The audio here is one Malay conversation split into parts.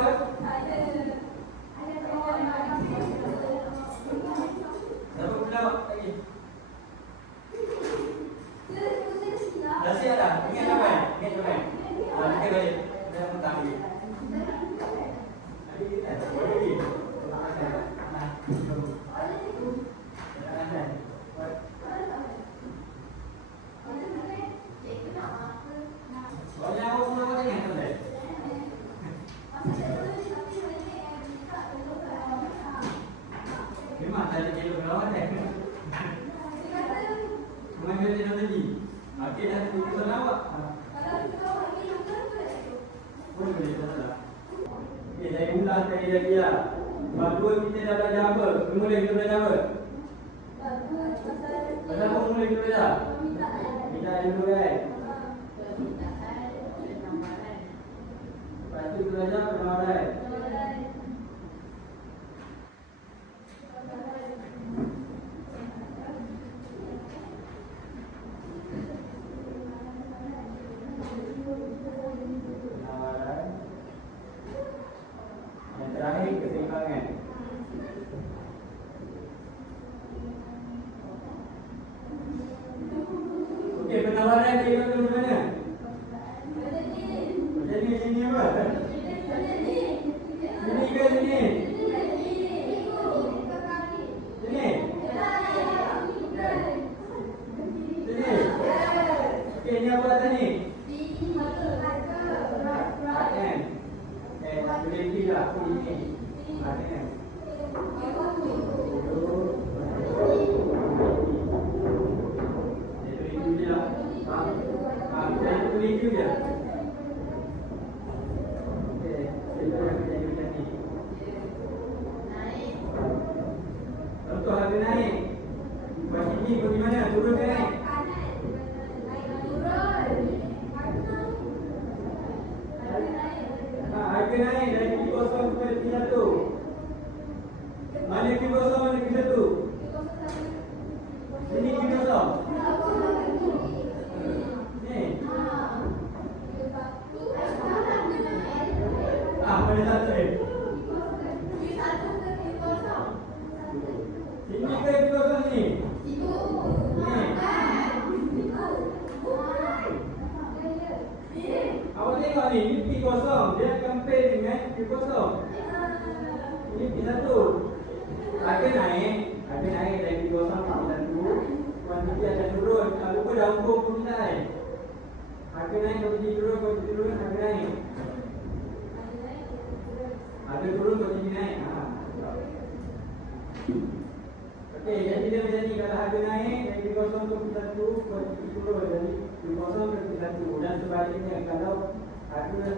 ke? Siapa pula lagi? Dah siap dah? Ingat jawapan? Ingat jawapan? Kita balik. Dah petang lagi. Lagi kita tak boleh lagi. Soalnya awak semua tanya kan tak? Memang tak ada kilo berlawan kan? Mengambil teknologi. Okey dah itu soalan awak. Boleh boleh tak salah. Okey saya ulang sekali lagi lah. Bab 2 kita dah belajar apa? Mula kita belajar apa? Pasal apa mula kita belajar? Kita dulu kan? Lepas tu kita belajar penawaran. Yang terakhir keseimbangan. Okey, penawaran dia ke mana? Jadi sini apa? Sini ke sini? Sini? Sini? Okey, ni apa atas ni? Kan? Boleh tidak ini? Kan? Review dia. Okey, kita akan jadi macam ni. Contoh harga naik. Buat sini pergi mana? Turun ke naik? Harga naik dari Q0 ke Q1. Mana Q0 mana Q1? Sini Q0. Pada satu ni. Sini ke Q0 ni? Awak tengok ni, ini P0. Dia compare dengan Q0. Ini P1. Harga naik dari Q0 ke P1. Kuantiti akan turun. Tak lupa dah ukur permintaan. Harga naik, kuantiti turun, harga naik. Harga turun, kuantiti naik. Okey, jadi dia macam ni. Kalau harga naik dari Q0 ke P1, kuantiti turun dari Q0 ke P1. Dan sebaliknya kalau harga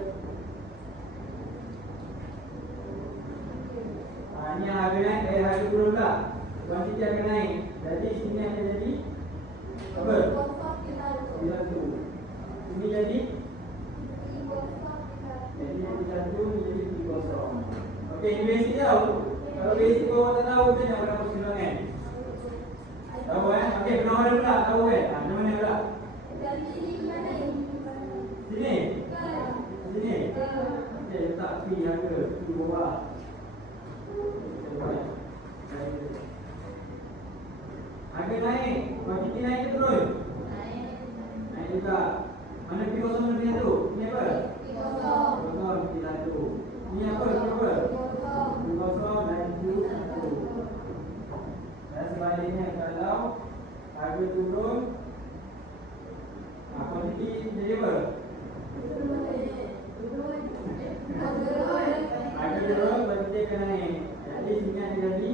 ni harga naik, harga turun pula, kuantiti akan naik. Jadi sini akan jadi apa? P1. Ini jadi P1 jadi P0. Okey, ini basic tau. Kalau basic kau tak tahu, macam mana nak persilangan? Tahu kan? Okey, penawaran pula, tahu kan? Macam mana pula? Sini? Sini? Okey, letak P harga di bawah. Harga naik, kuantiti naik ke turun? Naik juga. Mana P0 mana P1? Ini apa? P0, P1. Ini apa? P0 dan Q1. Dan sebaliknya kalau harga turun, kuantiti jadi apa? Harga turun, kuantiti akan naik. Jadi sini ada jadi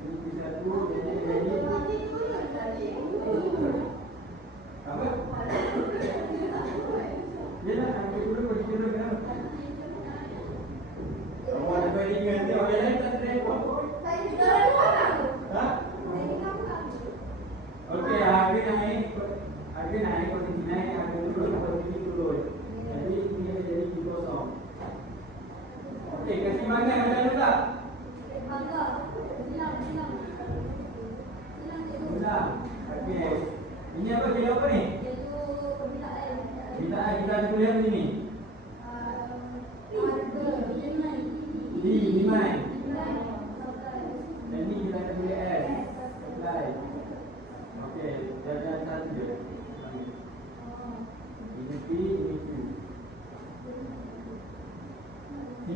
P1 jadi apa? Dia nak harga turun, kuantiti turun kan? Awak ada bandingan ni, orang lain tak ada apa? Ha? Okey, harga naik, kuantiti naik, harga turun, kuantiti turun. Jadi ini akan jadi Q0. Okey, keseimbangan macam mana pula? Bilang. Okey. Ini apa? Kira apa ni? Kita ada kuliah begini.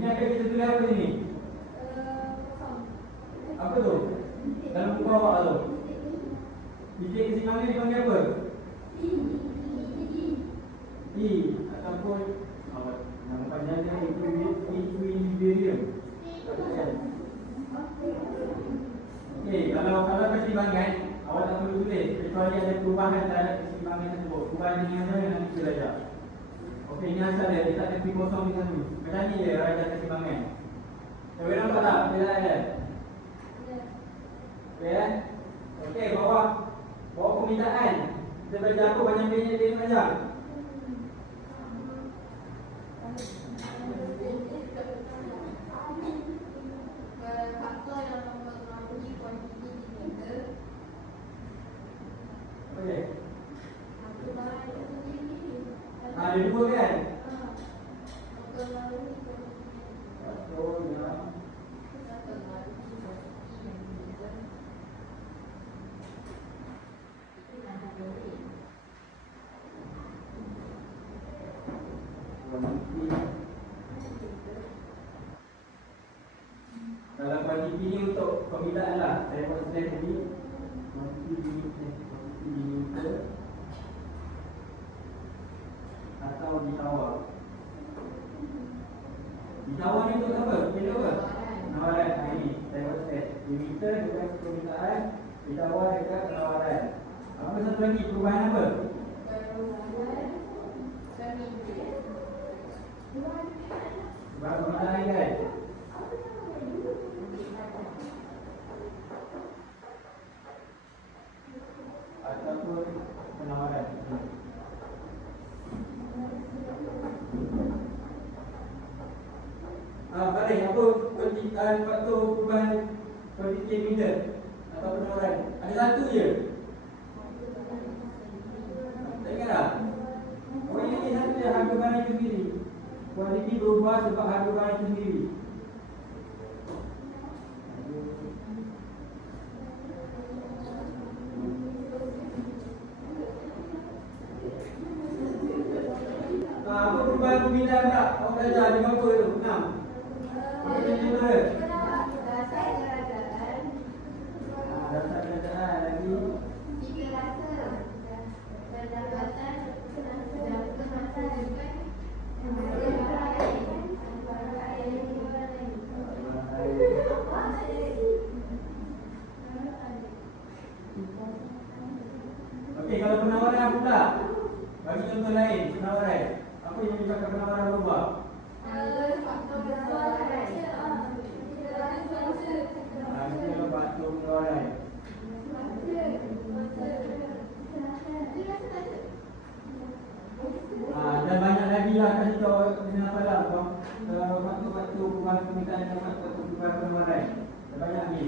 Ini akan kita tulis apa sini? Apa tu? Dalam buku awak tu. Titik kesimbangan dipanggil apa? E ataupun nama panjangnya equilibrium. Okey, kalau kesimbangan awak tak perlu tulis kecuali ada perubahan terhadap kesimbangan tersebut. Perubahan ini apa yang nanti kita belajar. Okey, ini asal dia, kita ada P kosong di sana. Macam ni dia raja kesimbangan. Boleh nampak tak? Bila ada? Okey, okey, bawah permintaan. Kita belajar apa banyak dia belajar. Faktor yang mempengaruhi kuantiti diameter. Okey. Satu barang itu sendiri. Ada dua kan? Mempengaruhi kuantiti Faktornya dalam kuantiti ni untuk permintaan lah. Saya buat slide tadi. Kuantiti diameter atau ditawar. Ditawar ni untuk apa? Kira apa? Penawaran. Ini saya buat slide. Diameter dekat permintaan, ditawar dekat penawaran. Apa satu lagi? Perubahan apa? Perubahan permintaan kan? Ataupun penawaran. Balik apa faktor perubahan kuantiti diameter atau penawaran? Ada satu je. Tak ingat tak? Oh ini satu je, harga barang itu sendiri. Kuantiti berubah sebab harga barang itu sendiri. Apa perubahan perbinaan tak? Awak belajar di berapa tu? 6. Dasar kerajaan lagi. Okey, kalau penawaran pula. Bagi contoh lain, penawaran. Apa yang menyebabkan penawaran berubah? Ini adalah faktor penawaran. Dan banyak lagi lah kasih tahu dengan apalah faktor-faktor perubahan permintaan dan faktor perubahan penawaran. Banyak ni.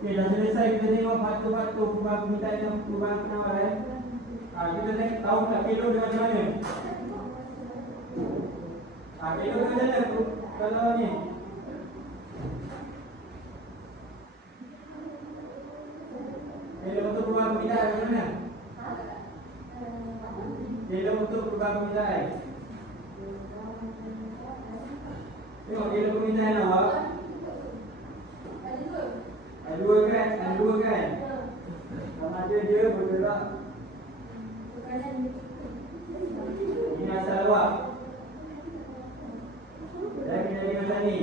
Okey, dah selesai kita tengok faktor-faktor perubahan permintaan dan perubahan penawaran. Kita tahu tak kilo dia macam mana? Kilo dia macam mana kalau ni? Kilo untuk perubahan permintaan macam mana? Kilo untuk perubahan permintaan. Tengok kilo permintaan awak. Ada dua kan? Sama ada dia bergerak. Ini asal awak. Dan jadi macam ni.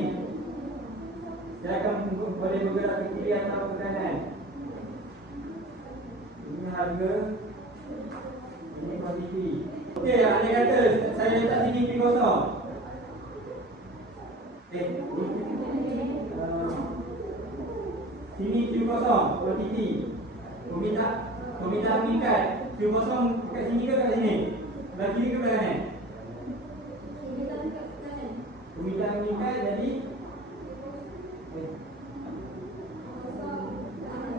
Dia akan boleh bergerak ke kiri atau ke kanan. Ini harga. Ini kuantiti. Okey, andai kata saya letak sini P kosong. Sini Q kosong, kuantiti. Permintaan meningkat. Q kosong dekat sini ke kat sini? Belah kiri ke belah kanan? Permintaan meningkat jadi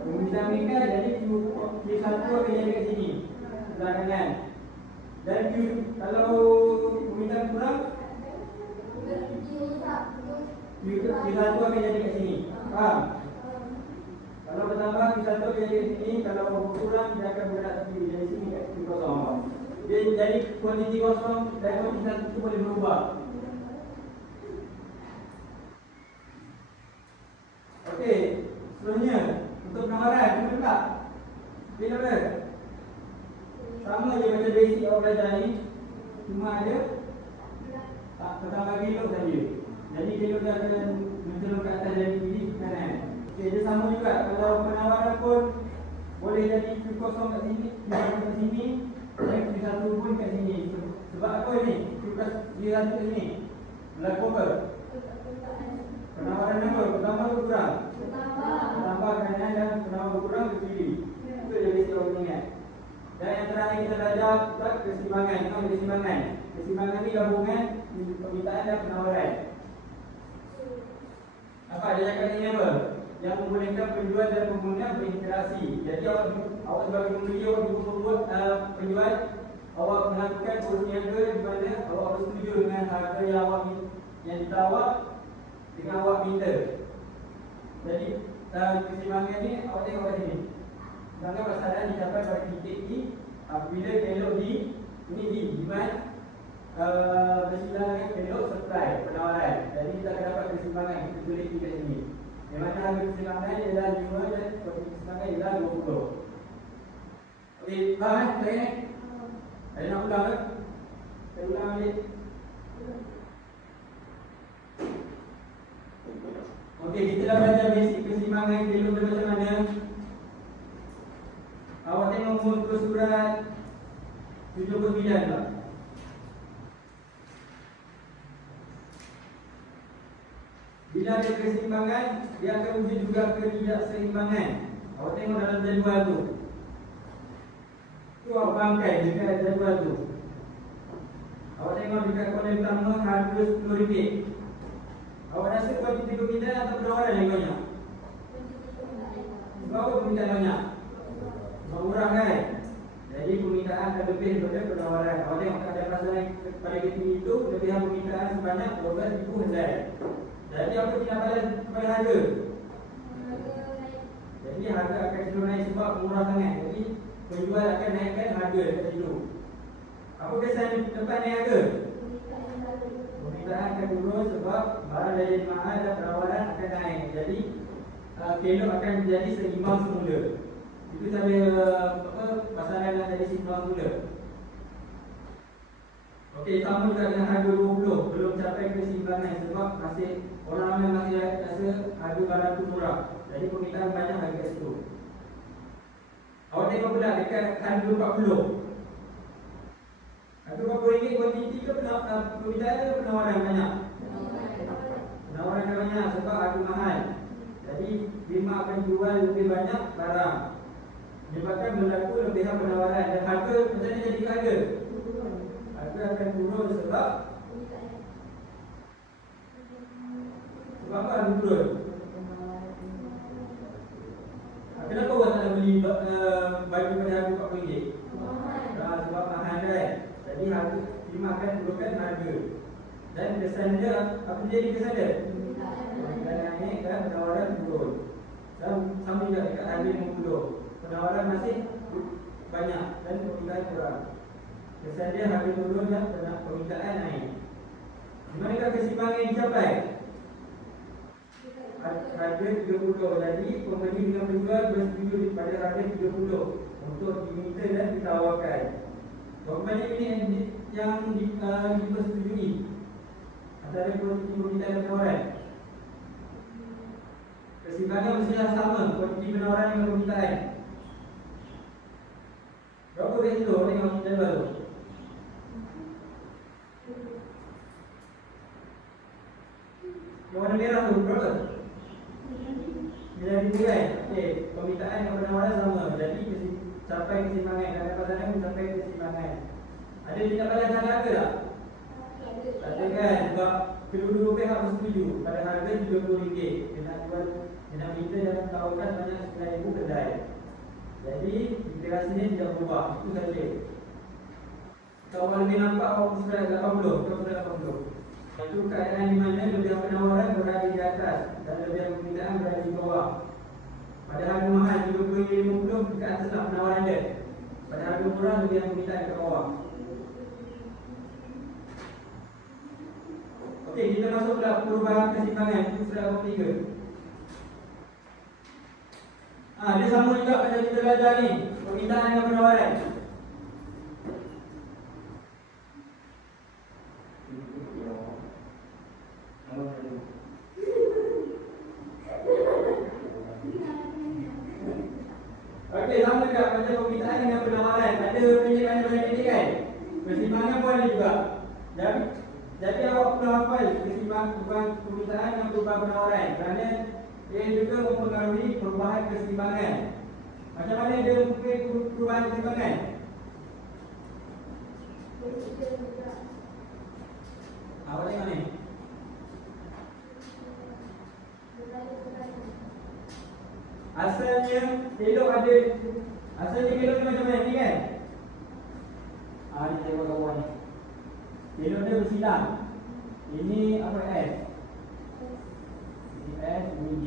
permintaan meningkat jadi Q1 akan jadi kat sini belah kanan. Dan Q kalau permintaan kurang Q1 akan jadi kat sini. Faham? Kalau bertambah Q1 akan jadi kat sini. Kalau berkurang dia akan bergerak tepi dari sini kat Q kosong. Dia jadi kuantiti kosong dan kuantiti 1 itu boleh berubah. Okey, seterusnya untuk penawaran, cuba tebak. Bila berapa? Sama je macam basic awak belajar ni. Cuma ada tambah kilo saja. Jadi kilo dia akan mencerung ke atas dari kiri ke kanan. Okey, dia sama juga. Kalau penawaran pun boleh jadi Q0 kat sini, Q1 kat sini, dan Q1 pun kat sini. Sebab apa ni? Q1 kat sini. Berlaku apa? Penawaran apa? Pertama ke kurang? Tambah kanan dan penawar berkurang ke kiri. Itu dia basic awak ingat. Dan yang terakhir kita belajar tentang keseimbangan. Apa keseimbangan? Keseimbangan ni gabungan permintaan dan penawaran. Apa dia cakap ini apa? Yang membolehkan penjual dan pengguna berinteraksi. Jadi awak sebagai pembeli, awak juga membuat penjual, awak melakukan urus niaga di mana awak bersetuju dengan harga yang ditawar dengan awak minta. Jadi keseimbangan ni awak tengok kat sini. Sedangkan persamaan dicapai pada titik I apabila elok di demand bersila dengan elok supply penawaran. Jadi kita akan dapat keseimbangan. Kita tulis di kat sini. Yang mana harga keseimbangan ialah 5 dan keseimbangan ialah 20. Okey, faham saya? Ada nak ulang ke? Saya ulang balik. Okey, kita dah belajar basic keseimbangan kilo dia macam mana. Awak tengok muka surat 79 tak? Bila ada keseimbangan, dia akan wujud juga ketidakseimbangan. Awak tengok dalam jadual tu. Tu awak bangkai dekat jadual tu. Awak tengok dekat kolom pertama harga RM10. Awak rasa kuantiti permintaan atau penawaran yang banyak? Sebab apa permintaan banyak? Sebab murah kan? Jadi permintaan akan lebih daripada penawaran. Awak tengok ada pasaran pada ketika itu lebihan permintaan sebanyak 12,000 helai. Jadi apa tindakan kepada harga? Jadi harga akan cenderung naik sebab murah sangat. Jadi penjual akan naikkan harga dekat situ. Apa kesan tempat naik harga? Permintaan akan turun sebab barang dah jadi mahal dan penawaran akan naik. Jadi kilo akan menjadi seimbang semula. Itu cara pasaran nak jadi seimbang semula. Okey, sama juga dengan harga 20 belum capai keseimbangan sebab orang ramai masih rasa harga barang tu murah. Jadi permintaan banyak harga kat situ. Awak tengok pula dekat harga 40. Harga RM40 kuantiti ke permintaan ke penawaran banyak? Penawaran banyak sebab harga mahal. Jadi firma akan jual lebih banyak barang. Menyebabkan berlaku lebihan penawaran dan harga macam mana jadi harga? Harga akan turun sebab apa harga turun? Kenapa orang tak nak beli baju pada harga RM40? Sebab mahal kan? Jadi harga firma akan turunkan harga. Dan kesan dia, apa jadi kesan dia? Permintaan naik dan penawaran turun. Dan sama juga dekat harga 50. Penawaran masih banyak dan permintaan kurang. Kesan dia harga turun dan permintaan naik. Di manakah keseimbangan yang dicapai? Harga 30. Jadi pembeli dengan penjual bersetuju pada harga 30 untuk diminta dan ditawarkan. Berapa banyak ini yang dipersetujui antara kuantiti permintaan dan penawaran? Keseimbangan mestilah sama kuantiti penawaran dengan permintaan. Berapa kat situ? Tengok jadual tu. Yang warna merah tu berapa? 9,000 kan? Okey, permintaan dan penawaran sama. Jadi capai keseimbangan. Kadang pasaran mencapai keseimbangan. Ada tindak balas harga tak? Ada kan? Sebab kedua-dua pihak bersetuju pada harga RM30. Dia nak jual, dia nak minta dan tawarkan banyak 9,000 kedai. Jadi integrasinya tidak berubah. Itu saja. Kalau awak lebih nampak awak surat 80. Kita surat 80. Itu keadaan di mana lebihan penawaran berada di atas dan lebihan permintaan berada di bawah. Pada harga mahal RM30 dekat atas lah penawaran dia. Pada harga murah lebihan permintaan ke bawah. Okey, kita masuk pula perubahan keseimbangan. Itu surat 83. Dia sama juga macam kita belajar ni, permintaan dengan penawaran. Okey, sama juga macam permintaan dengan penawaran. Ada pendek kan? Keseimbangan pun ada juga. Jadi awak perlu hafal keseimbangan permintaan dengan perubahan penawaran, kerana ia juga mempengaruhi perubahan keseimbangan. Macam mana dia mempengaruhi perubahan keseimbangan? Awak tengok ni. Asalnya elok ada. Asalnya elok ni macam mana ni kan? Ni tengok kawan ni. Elok dia bersilang. Ini apa S? Ini S, ini D.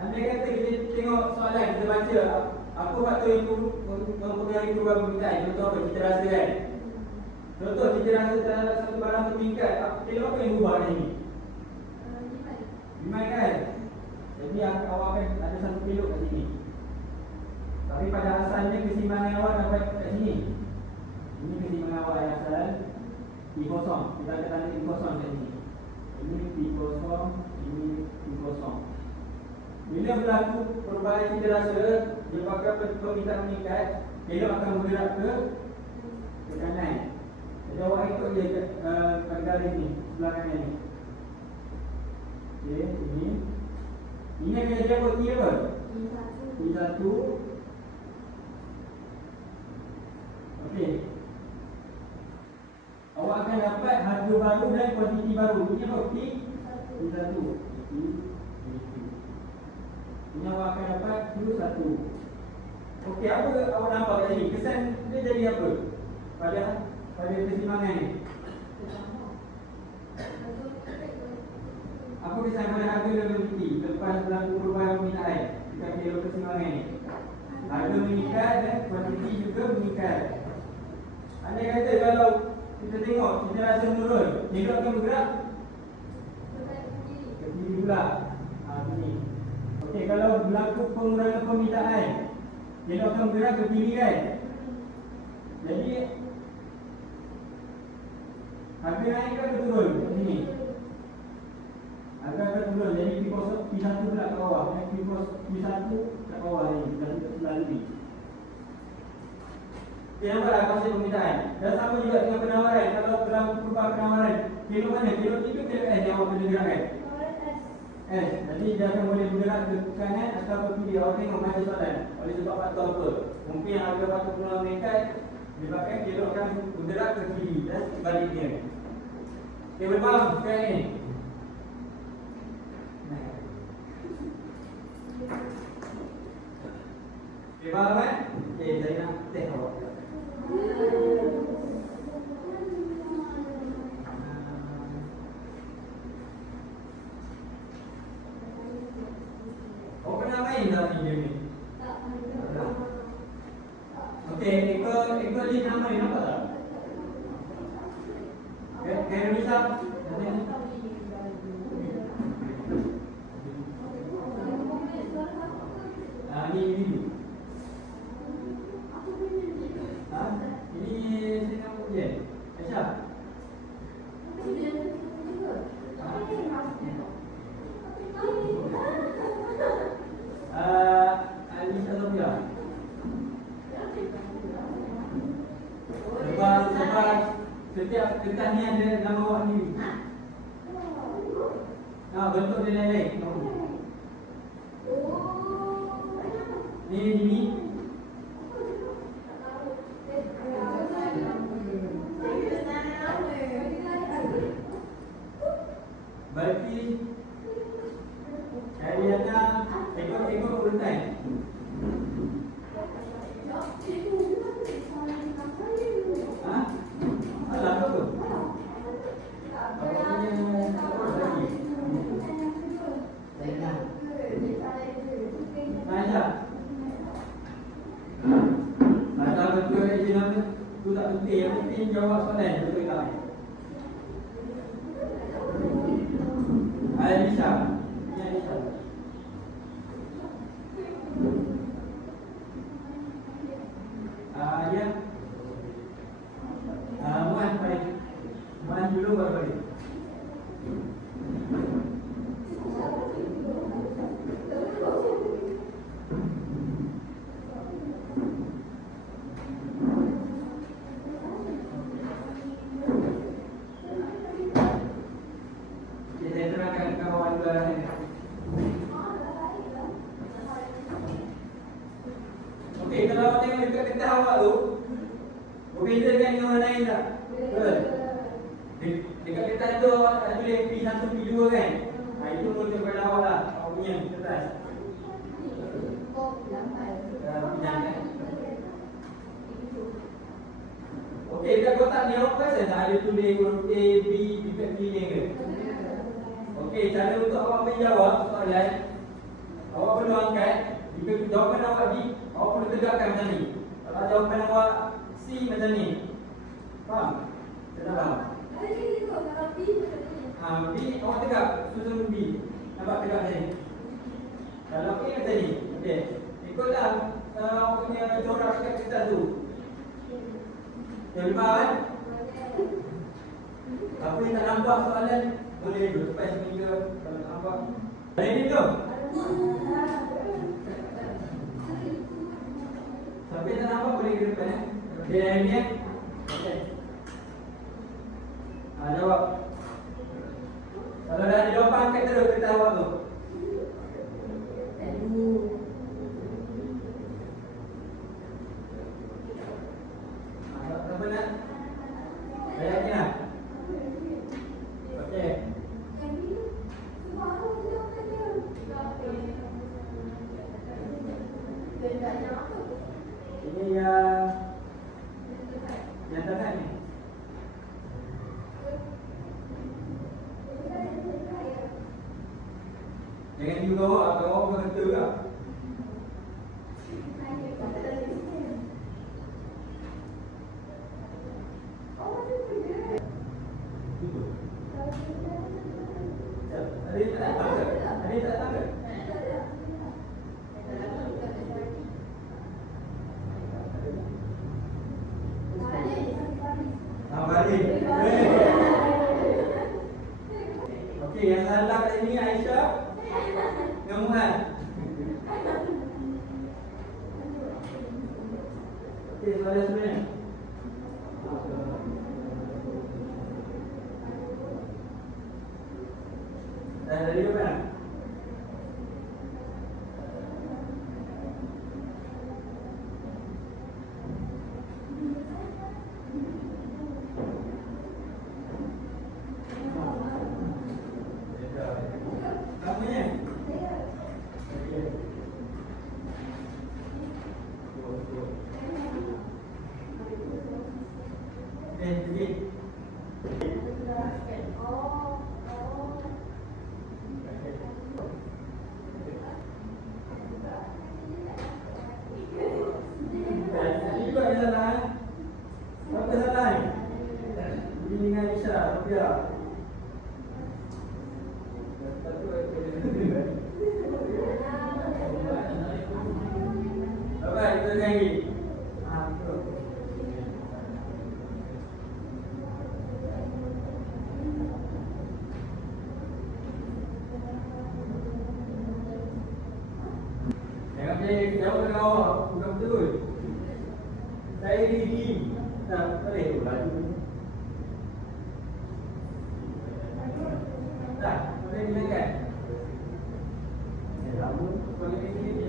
Andai kata kita tengok soalan, kita baca apa faktor yang mempengaruhi perubahan permintaan? Contoh apa? Cita rasa kan? Contoh cita rasa terhadap satu barang tu meningkat. Elok apa yang berubah kat sini? Demand kan? Jadi awak akan ada satu peluk kat sini. Tapi pada asalnya keseimbangan awak dapat kat sini. Ini keseimbangan awak yang asal P kosong. Kita akan tanda P kosong kat sini. Ini P kosong, ini P kosong. Bila berlaku perubahan cita rasa, dia bakal permintaan meningkat, peluk akan bergerak ke kanan. Jadi awak ikut je pada garis ni, sebelah kanan ni. Okey, ini. Ini akan jadi apa? T apa? T1. Okey. Awak akan dapat harga baru dan kuantiti baru. Ini apa? T1. Ini awak akan dapat Q1. Okey, apa awak nampak kat sini? Kesan dia jadi apa? Pada keseimbangan ni. Apa kesan pada harga dan kuantiti lepas berlaku perubahan permintaan? Kita kira keseimbangan ni. Harga meningkat dan kuantiti juga meningkat. Andai kata kalau kita tengok cita rasa menurun, elok akan bergerak ke kiri pula. Sini. Okey, kalau berlaku pengurangan permintaan, elok akan bergerak ke kiri kan? Jadi harga naik ke turun kat sini? Harga akan turun. Jadi P1 pula kat bawah. P1 kat bawah ni. P1 sebelah lebih. Okay, nampaklah konsep permintaan. Dan sama juga dengan penawaran. Kalau berlaku perubahan penawaran, peluk mana? Peluk itu peluk S yang awak kena gerakkan. S. Jadi dia akan boleh bergerak ke kanan atau ke kiri. Awak tengok macam soalan. Oleh sebab faktor apa? Mungkin harga faktor penawaran meningkat, menyebabkan peluk akan bergerak ke kiri dan sebaliknya. Okay, boleh faham sekarang ni? Okay, faham kan? Okay, saya nak test awak. Awak pernah main dalam video ni? Tak pernah. Okey, ekor ni nama ni nampak tak? Kan Nisa? Ni video. Ini saya nak buat je. Aisyah. Alisa Sofia. Sebab setiap kertas ni ada nama awak ni. Bentuk dia lain-lain. Ni. Berarti Ariana ekor urutan. Alah apa? Ada betul je nama tu tak penting, yang penting jawab soalan betul tak? Alisa. lain tak? Betul. Dekat kertas tu awak tak tulis P1, P2 kan? Itu merujuk pada awak lah. Awak punya kertas. Pinjam kan? Okey, dekat kotak ni awak perasan tak ada tulis huruf A, B, dekat pilih ke? Okey, cara untuk awak menjawab soalan, awak perlu angkat. Jika jawapan awak B, awak perlu tegakkan macam ni. Kalau jawapan awak C macam ni. Faham? Saya tak faham. B, awak tegak susun B. Nampak tegak macam ni. Kalau A macam ni. Okey. Ikutlah awak punya corak dekat kertas tu. Yang faham kan? Apa yang tak nampak soalan, boleh duduk tepat sini ke. Kalau tak nampak, boleh ni tu. Siapa yang tak nampak boleh ke depan. Okey, yang ni. Okey. Jawab. Kalau dah ada jawapan, angkat terus kertas awak tu. Siapa nak? Saya yakin lah. Okey. Ini yang tengah ni. Jangan juga awak, kalau awak berhenti lah. Ada yang tak datang ke? Ada yang tak datang ke? Balik. Okey, yang salah kat sini Aisyah dengan Muhammad. Okey, soalan sebenarnya. Dah dari mana? Namanya? Okey. Jadi juga salah. Apa salah ni? Ini dengan Aisyah, Rupiah. Baik, kita lagi. Betul. Jangan boleh jawab dengan awak, bukan betul. Saya di tak boleh tu laju. Tak, boleh dilakukan. Lama, boleh ini.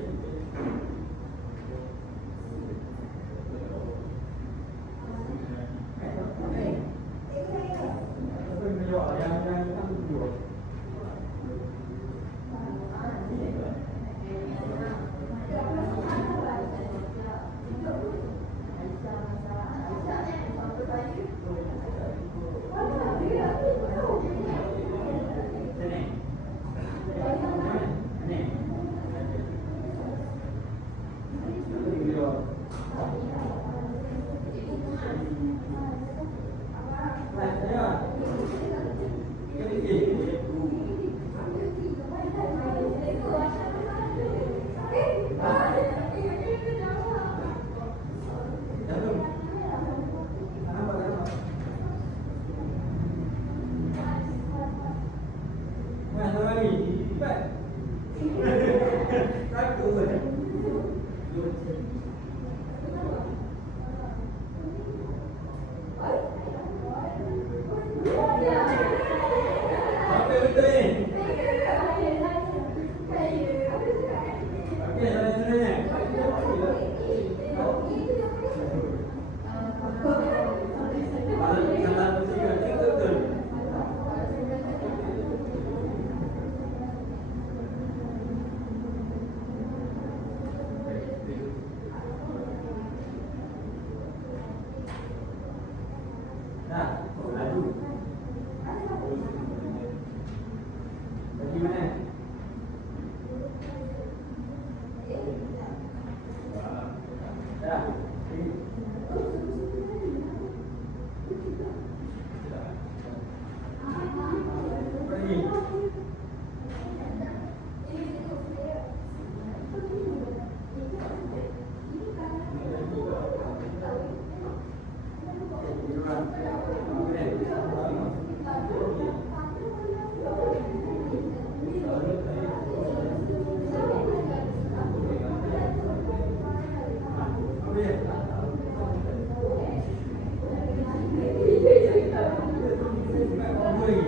lagi.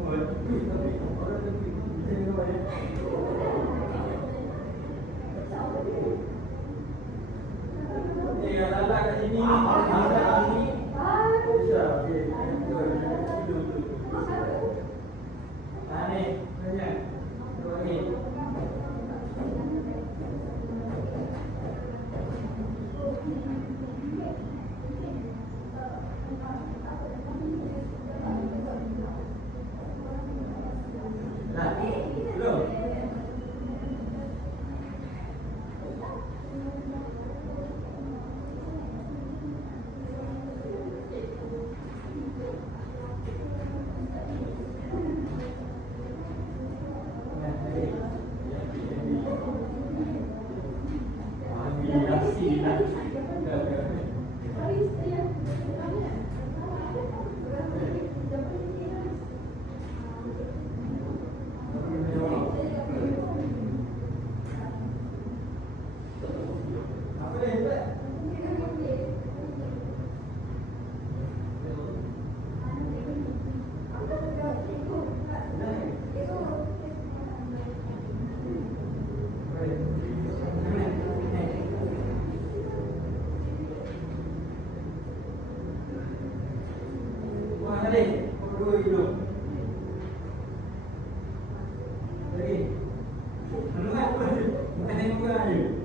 Oh, tapi orang tapi kita ni apa ya? Yang lala kat sini, lala kat sini. Bisa, okey. Tidur. Ni, banyak. Dua ni. Nah, belum. Dua hidung. Lagi. Mana yang kurang je?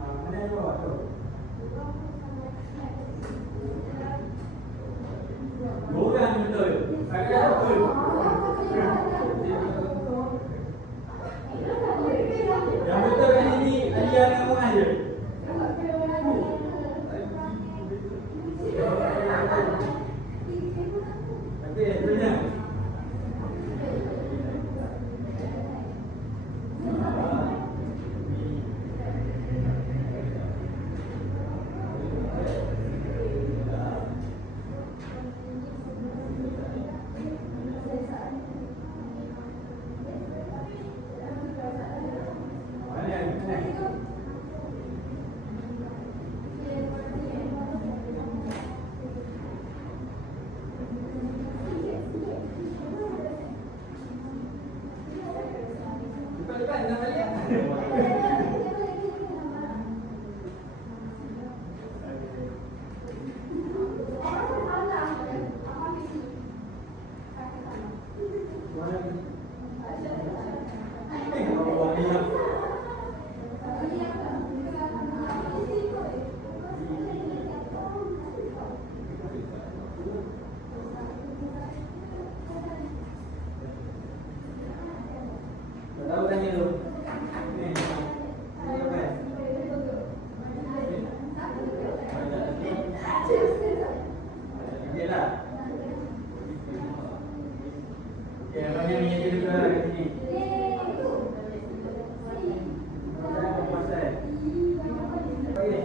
Mana yang bawah tu? Kurang betul. Agak betul. Yang betul kan ini dia yang kurang je. Okey, benar. Cepat nak balik. Tahu tanya dulu. Ni. Okeylah. Okey, mana ni dia dulu kat sini. Pasal. Okey.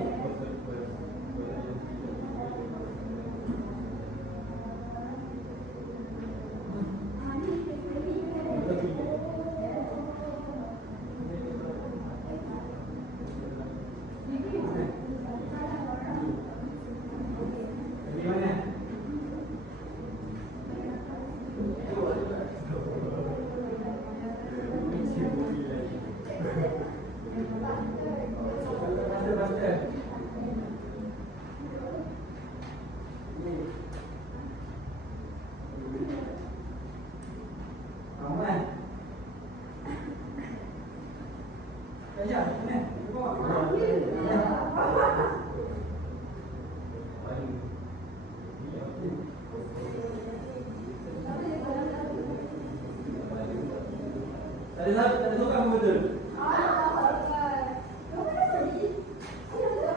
Tadi suka betul.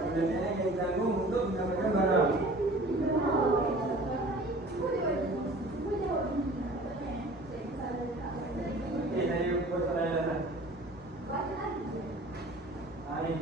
Sebenarnya yang tanggung untuk mendapatkan barang. Okey, saya buat soalan. Ini.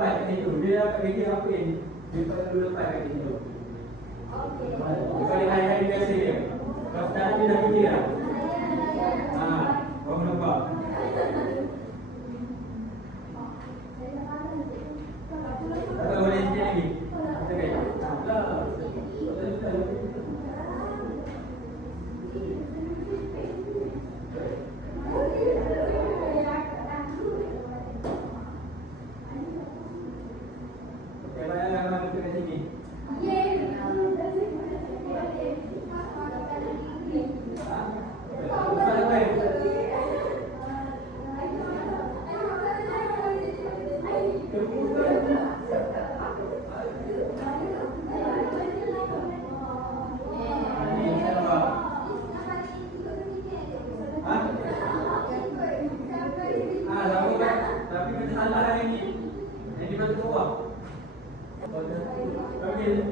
lepas kat situ. Dia dapat kerja apa ni? Dia perlu lepas kat situ. Okey. Bukan hari-hari biasa dia. Kalau sekarang dia dah kerja dah. Kau nampak? Tak boleh sikit lagi. Okey. Okey, mana gambar untuk kat sini? Tapi kena salah hari ni. Yang di batu bawah. Okey.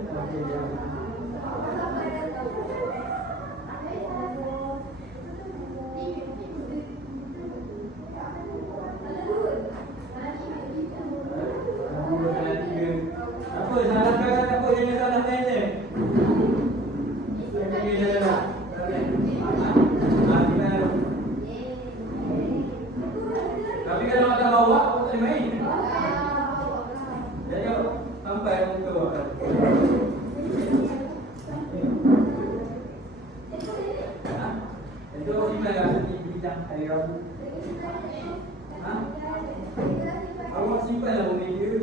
Apa salahkan apa jangan salahkan je. Okey dah. Tapi kalau ada bawa, aku tak boleh main. Dia jauh sampai muka bawah. Itu simpan kat di bidang hari Rabu. Awak simpan lah meja.